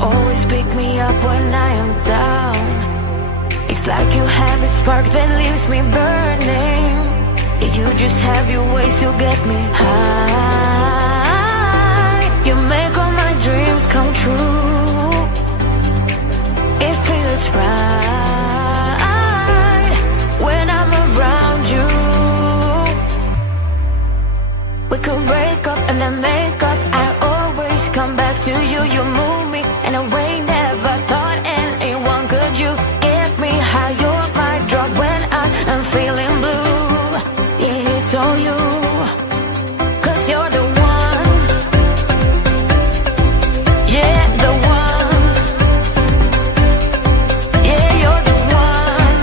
always pick me up when I am down. It's like you have a spark that leaves me burning. You just have your ways to get me high. You make all my dreams come true. It feels right when I'm around you. We could break up and then make up. I always come back to you. You move me in a way never thought anyone could. You get me high. You're my drug when I am feeling blue. Yeah, it's all you, 'cause you're the one. Yeah, the one. Yeah, you're the one.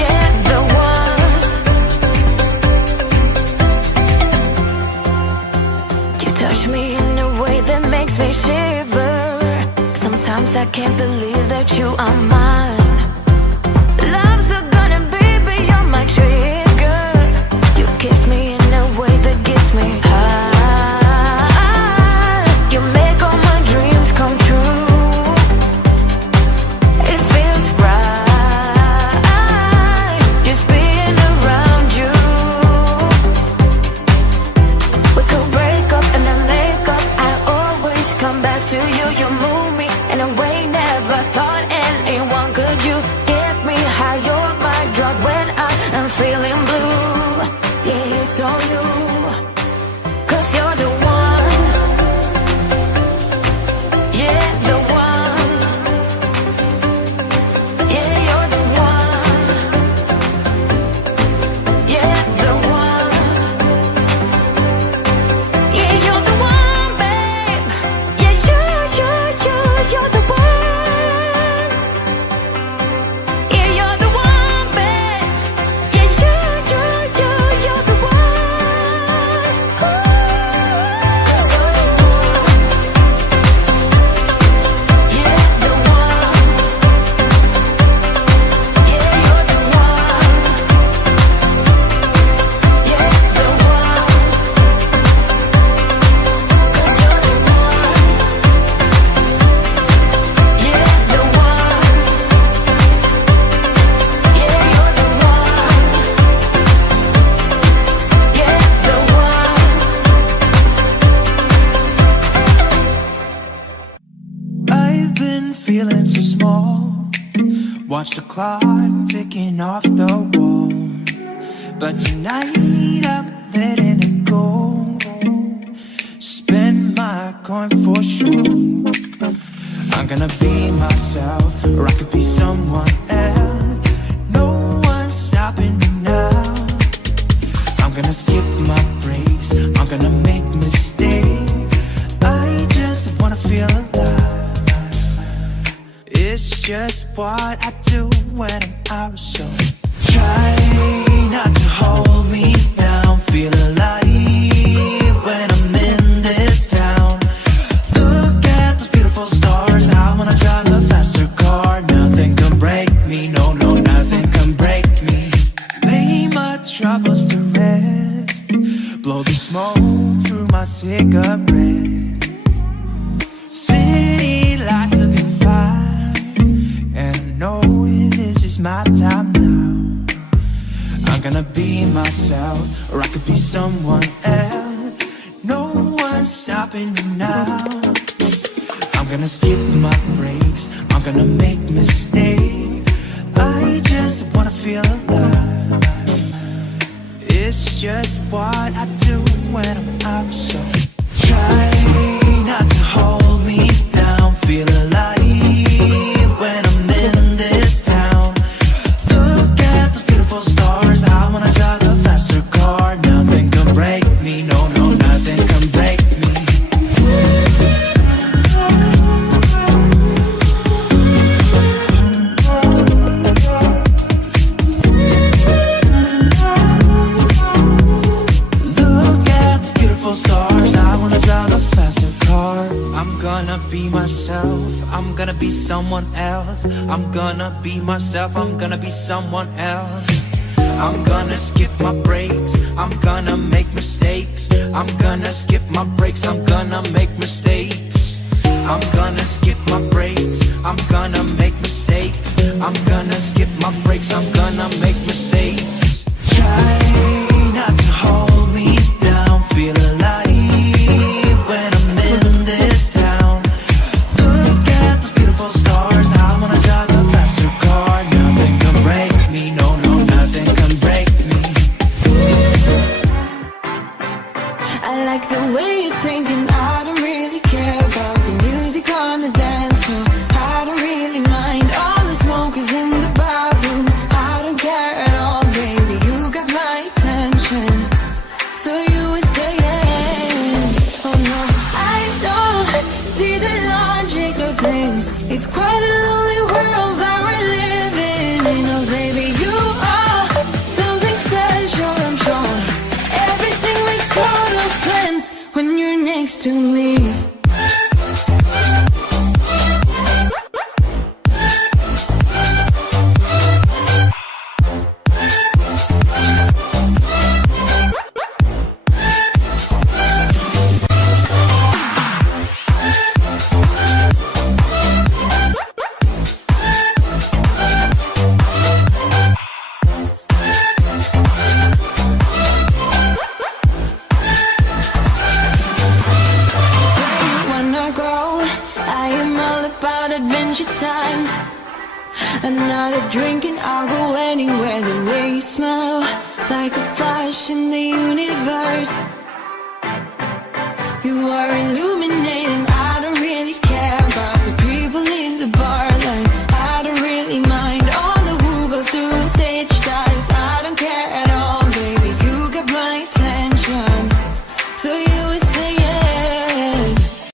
Yeah, the one. You touch me in a way that makes me shiver. Sometimes I can't believe that you are mine. Love's gonna be beyond my trigger. You kiss me in a way that gets me high. You make all my dreams come true. It feels right just being around you. We could break up and then make up. I always come back to you. You move me in a way never thought anyone could. You get me high. You're my drug when I am feeling blue. Yeah, it's all you, 'cause you're the one. Yeah, the one. Yeah, you're the one. Yeah, the one. Yeah, you're the one, babe. Yeah, you're the one. Yeah, you're the one, babe. Yeah, you're the one. Yeah, the one. Yeah, you're the one. Yeah, the one. 'Cause you're the one. Yeah, the one. Yeah, you're the one. Yeah, the one. I've been feeling so small. Watch the clock ticking off the wall. But tonight I'm letting it go. Spend my coin for sure. I'm gonna be myself, or I could be someone else. No one's stopping me now. I'm gonna skip my breaks, I'm gonna make mistakes. I just wanna feel alive. It's just what I do when I'm out, so try not to hold me down. Feel alive when I'm in this town. Look at those beautiful stars. I wanna drive a faster car. Nothing can break me, no, nothing can break me. Lay my troubles to rest. Blow the smoke through my cigarette. City lights looking fine, and I know this is my time now. I'm gonna be myself, or I could be someone else. No one's stopping me now. I'm gonna skip my breaks, I'm gonna make mistakes. I just wanna feel alive. It's just what I do when I'm out, so try not to hold me down. Feel alive when I'm in this town. Look at those beautiful stars. I wanna drive a faster car. Nothing can break me, no, nothing can break me. Look at the beautiful stars. I wanna drive a faster car. I'm gonna be myself, I'm gonna be someone else. I'm gonna be myself, I'm gonna be someone else. I'm gonna skip my breaks, I'm gonna make mistakes. I'm gonna skip my breaks, I'm gonna make mistakes. I'm gonna skip my breaks, I'm gonna make mistakes. I'm gonna skip my breaks, I'm gonna make mistakes. Try not to hold me down, feel alive when I'm in this town. Look at those beautiful stars, I wanna drive a faster car. Nothing can break me, no, no, nothing can break me. I like the way you're thinking, I don't really care about the music on the dance floor. I don't really mind all the smokers in the bathroom. I don't care at all, baby, you got my attention. So you were saying, oh no, I don't see the logic of things. It's quite a lonely world that we're living in. Oh baby, you are something special, I'm sure. Everything makes total sense when you're next to me. Times another drink and I'll go anywhere. The way you smell, like a flash in the universe. You are illuminating. I don't really care about the people in the bar. Like I don't really mind all the who goes doing stage dives. I don't care at all, baby. You got my attention. So you were saying